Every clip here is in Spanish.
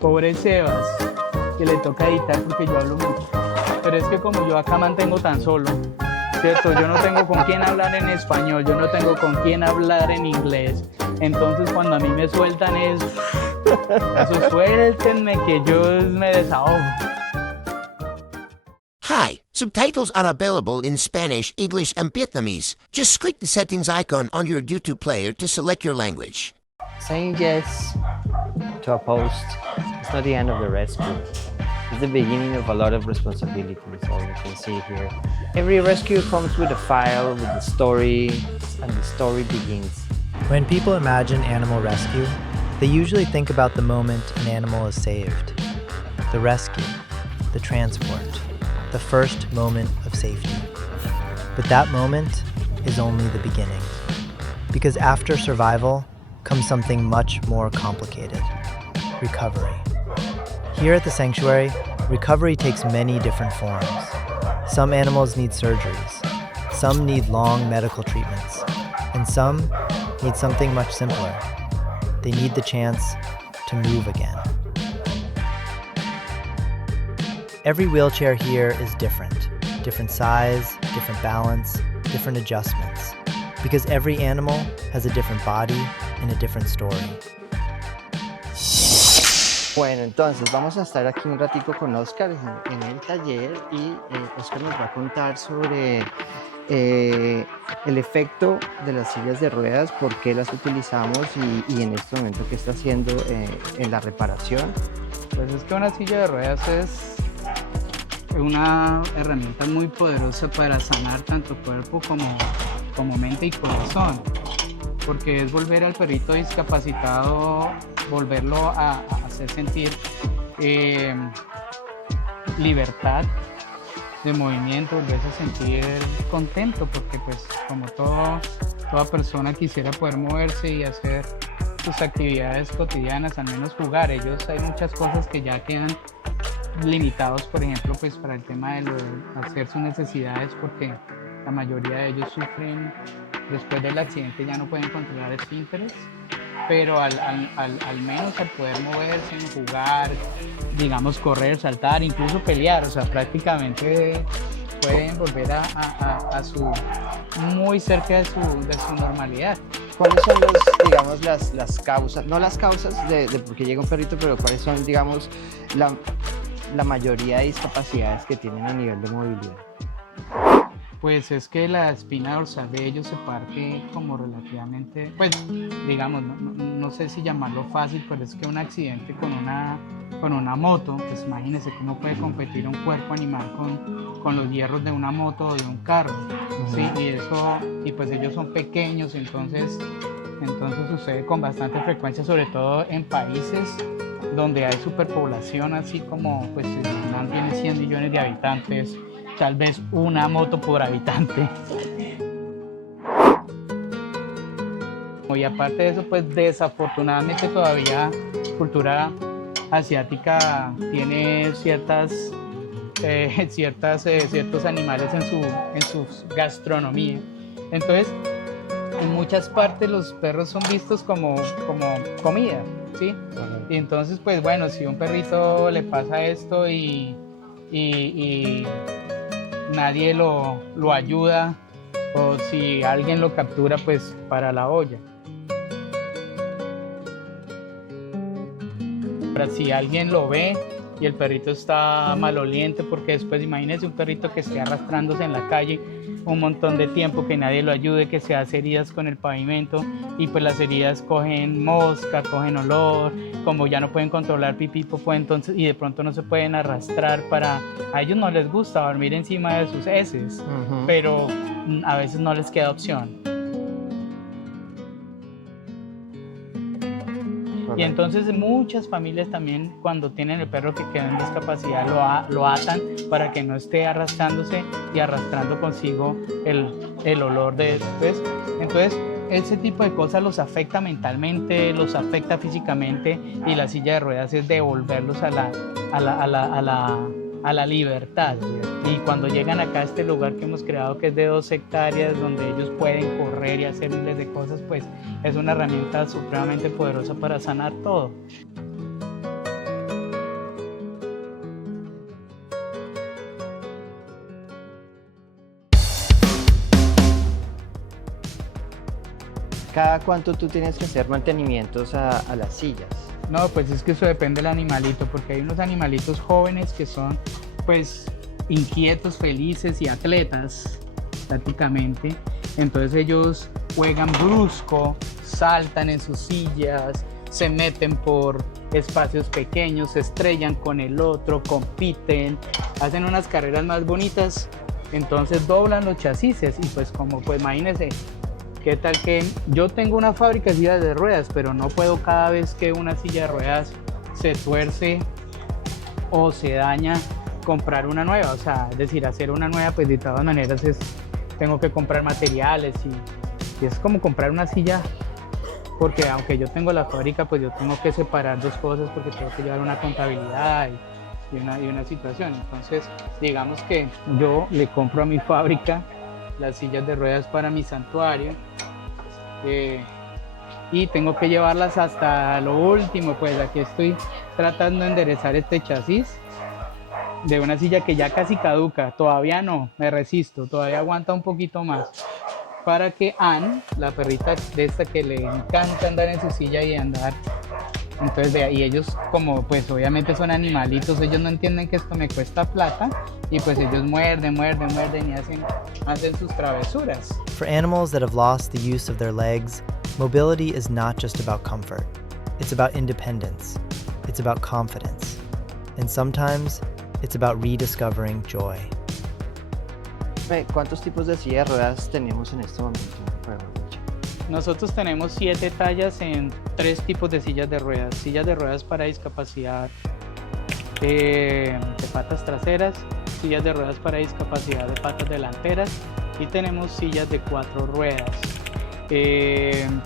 Pobre Sebas, que le toca editar porque yo hablo mucho. Pero es que como yo acá mantengo tan solo, ¿cierto? Yo no tengo con quién hablar en español, yo no tengo con quién hablar en inglés. Entonces cuando a mí me sueltan es, eso suéltenme que yo me desahogo. Hi, subtitles are available in Spanish, English, and Vietnamese. Just click the settings icon on your YouTube player to select your language. Saying yes to a post is not the end of the rescue. It's the beginning of a lot of responsibilities, as you can see here. Every rescue comes with a file, with a story, and the story begins. When people imagine animal rescue, they usually think about the moment an animal is saved. The rescue, the transport, the first moment of safety. But that moment is only the beginning. Because after survival comes something much more complicated: recovery. Here at the sanctuary, recovery takes many different forms. Some animals need surgeries, some need long medical treatments, and some need something much simpler. They need the chance to move again. Every wheelchair here is different. Different size, different balance, different adjustments. Because every animal has a different body and a different story. Bueno, entonces vamos a estar aquí un ratico con Oscar en el taller y Oscar nos va a contar sobre el efecto de las sillas de ruedas, por qué las utilizamos y en este momento qué está haciendo en la reparación. Pues es que una silla de ruedas es una herramienta muy poderosa para sanar tanto cuerpo como mente y corazón, porque es volver al perrito discapacitado, volverlo a hacer sentir libertad de movimiento, volverse a sentir contento, porque pues como toda persona quisiera poder moverse y hacer sus actividades cotidianas, al menos jugar. Ellos, hay muchas cosas que ya quedan limitados, por ejemplo, pues para el tema de hacer sus necesidades, porque la mayoría de ellos sufren, después del accidente ya no pueden controlar esfínteres, pero al menos al poder moverse, jugar, digamos correr, saltar, incluso pelear, o sea, prácticamente pueden volver a su, muy cerca de su normalidad. ¿Cuáles son digamos, las causas, no las causas de por qué llega un perrito, pero cuáles son, digamos, la mayoría de discapacidades que tienen a nivel de movilidad? Pues es que la espina dorsal de ellos se parte como relativamente, pues digamos, no sé si llamarlo fácil, pero es que un accidente con una moto, pues imagínense cómo puede competir un cuerpo animal con los hierros de una moto o de un carro, ¿sí? Y pues ellos son pequeños, entonces sucede con bastante frecuencia, sobre todo en países donde hay superpoblación, así como pues Vietnam tiene 100 millones de habitantes, tal vez una moto por habitante. Y aparte de eso, pues desafortunadamente todavía cultura asiática tiene ciertos animales en su gastronomía. Entonces, en muchas partes los perros son vistos como comida, ¿sí? Y entonces, pues bueno, si a un perrito le pasa esto y nadie lo ayuda, o si alguien lo captura, pues para la olla. Pero si alguien lo ve y el perrito está maloliente, porque después imagínense un perrito que esté arrastrándose en la calle un montón de tiempo, que nadie lo ayude, que se hace heridas con el pavimento y pues las heridas cogen mosca, cogen olor, como ya no pueden controlar pipí, popó, entonces, y de pronto no se pueden arrastrar a ellos no les gusta dormir encima de sus heces, pero a veces no les queda opción. Y entonces muchas familias también, cuando tienen el perro que queda en discapacidad, lo atan para que no esté arrastrándose y arrastrando consigo el olor de ¿ves? Entonces ese tipo de cosas los afecta mentalmente, los afecta físicamente, y la silla de ruedas es devolverlos a la libertad. Y cuando llegan acá a este lugar que hemos creado, que es de 2 hectáreas, donde ellos pueden correr y hacer miles de cosas, pues es una herramienta supremamente poderosa para sanar todo. ¿Cada cuánto tú tienes que hacer mantenimientos a las sillas? No, pues es que eso depende del animalito, porque hay unos animalitos jóvenes que son pues inquietos, felices y atletas prácticamente. Entonces ellos juegan brusco, saltan en sus sillas, se meten por espacios pequeños, se estrellan con el otro, compiten, hacen unas carreras más bonitas, entonces doblan los chasis y pues como pues imagínense, qué tal que yo tengo una fábrica de sillas de ruedas, pero no puedo cada vez que una silla de ruedas se tuerce o se daña comprar una nueva, o sea, es decir, hacer una nueva pues de todas maneras tengo que comprar materiales y es como comprar una silla, porque aunque yo tengo la fábrica, pues yo tengo que separar dos cosas porque tengo que llevar una contabilidad y una situación. Entonces, digamos que yo le compro a mi fábrica las sillas de ruedas para mi santuario y tengo que llevarlas hasta lo último. Pues aquí estoy tratando de enderezar este chasis de una silla que ya casi caduca, todavía no, me resisto, todavía aguanta un poquito más, para que Anne, la perrita de esta que le encanta andar en su silla y andar, entonces y ellos como pues obviamente son animalitos, ellos no entienden que esto me cuesta plata y pues ellos muerden y hacen sus travesuras. For animals that have lost the use of their legs, mobility is not just about comfort. It's about independence. It's about confidence. And sometimes it's about rediscovering joy. ¿Cuántos tipos de silla de ruedas tenemos en este momento? Nosotros tenemos 7 tallas en 3 tipos de sillas de ruedas para discapacidad de patas traseras, sillas de ruedas para discapacidad de patas delanteras y tenemos sillas de 4 ruedas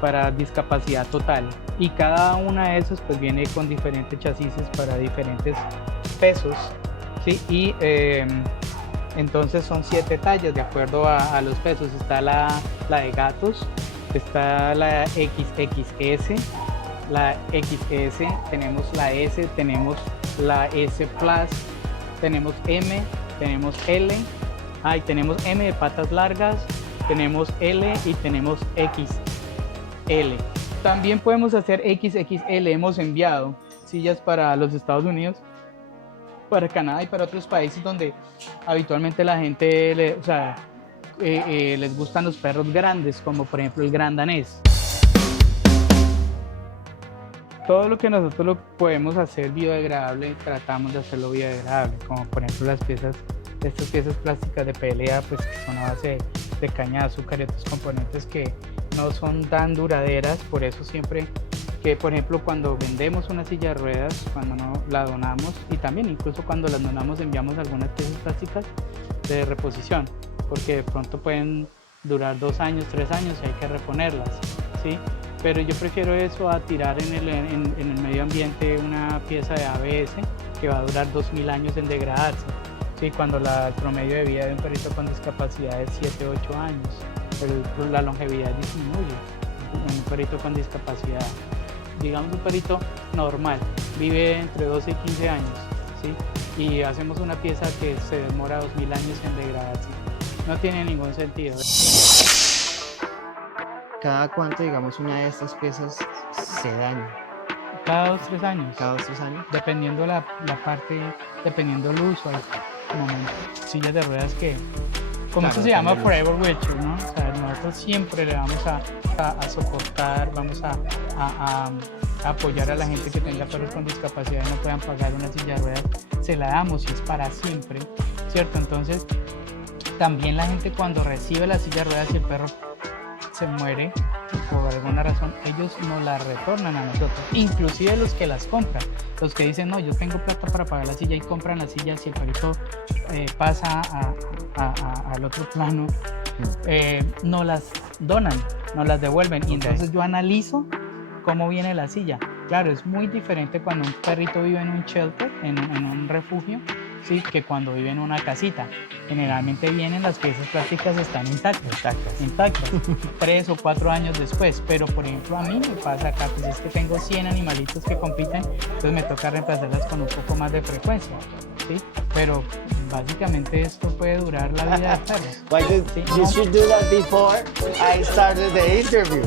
para discapacidad total, y cada una de esas pues viene con diferentes chasis para diferentes pesos, ¿sí? Y entonces son 7 tallas de acuerdo a los pesos. Está la de gatos, está la XXS, la XS, tenemos la S, tenemos la S Plus, tenemos M, tenemos L, tenemos M de patas largas, tenemos L y tenemos XL. También podemos hacer XXL, hemos enviado sillas para los Estados Unidos, para Canadá y para otros países donde habitualmente la gente les gustan los perros grandes, como por ejemplo el gran danés. Todo lo que nosotros lo podemos hacer biodegradable, tratamos de hacerlo biodegradable, como por ejemplo estas piezas plásticas de pelea, pues que son a base de caña de azúcar y otros componentes que no son tan duraderas. Por eso siempre que, por ejemplo, cuando vendemos una silla de ruedas, cuando no la donamos, y también incluso cuando las donamos, enviamos algunas piezas plásticas de reposición, porque de pronto pueden durar 2 años, 3 años y hay que reponerlas, ¿sí? Pero yo prefiero eso a tirar en el medio ambiente una pieza de ABS que va a durar 2000 años en degradarse, ¿sí? Cuando el promedio de vida de un perrito con discapacidad es 7-8 años, la longevidad disminuye en un perrito con discapacidad. Digamos un perrito normal vive entre 12 y 15 años, ¿sí? Y hacemos una pieza que se demora 2000 años en degradarse. No tiene ningún sentido. ¿Cada cuánto, digamos, una de estas piezas se daña? Cada 2-3 años. ¿Cada 2-3 años? Dependiendo la parte, dependiendo el uso. Hay sillas de ruedas que, como claro, eso se llama Forever With You, ¿no? O sea, nosotros siempre le vamos a soportar, vamos a apoyar a la gente que tenga perros con discapacidad y no puedan pagar una silla de ruedas, se la damos y es para siempre, ¿cierto? Entonces, también la gente cuando recibe la silla de ruedas y el perro se muere por alguna razón, ellos nos la retornan a nosotros, inclusive los que las compran, los que dicen no, yo tengo plata para pagar la silla y compran la silla, si el perrito pasa al otro plano, no las donan, no las devuelven, y entonces yo analizo cómo viene la silla. Claro, es muy diferente cuando un perrito vive en un shelter, en un refugio, ¿sí? Que cuando viven en una casita. Generalmente vienen, las piezas plásticas están intactas, 3 o 4 años después. Pero por ejemplo a mí me pasa acá, pues es que tengo 100 animalitos que compiten, entonces me toca reemplazarlas con un poco más de frecuencia, ¿sí? Pero básicamente esto puede durar la vida del perro. Why did Sí, you no. should do that before I started the interview?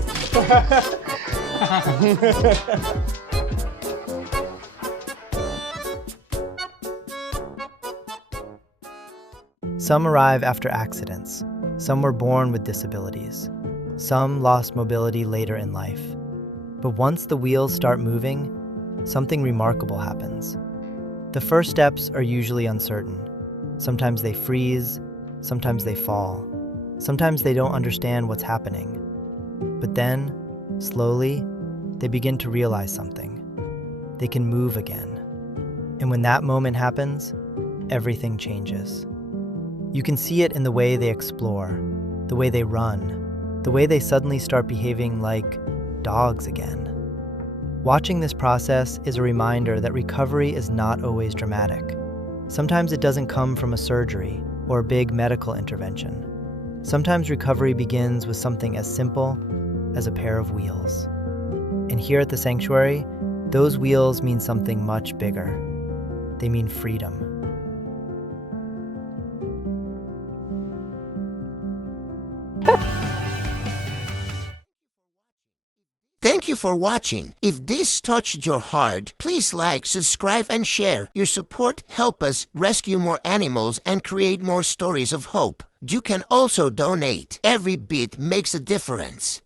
Some arrive after accidents. Some were born with disabilities. Some lost mobility later in life. But once the wheels start moving, something remarkable happens. The first steps are usually uncertain. Sometimes they freeze, sometimes they fall. Sometimes they don't understand what's happening. But then, slowly, they begin to realize something. They can move again. And when that moment happens, everything changes. You can see it in the way they explore, the way they run, the way they suddenly start behaving like dogs again. Watching this process is a reminder that recovery is not always dramatic. Sometimes it doesn't come from a surgery or a big medical intervention. Sometimes recovery begins with something as simple as a pair of wheels. And here at the sanctuary, those wheels mean something much bigger. They mean freedom. Thank you for watching. If this touched your heart, please like, subscribe, and share. Your support helps us rescue more animals and create more stories of hope. You can also donate. Every bit makes a difference.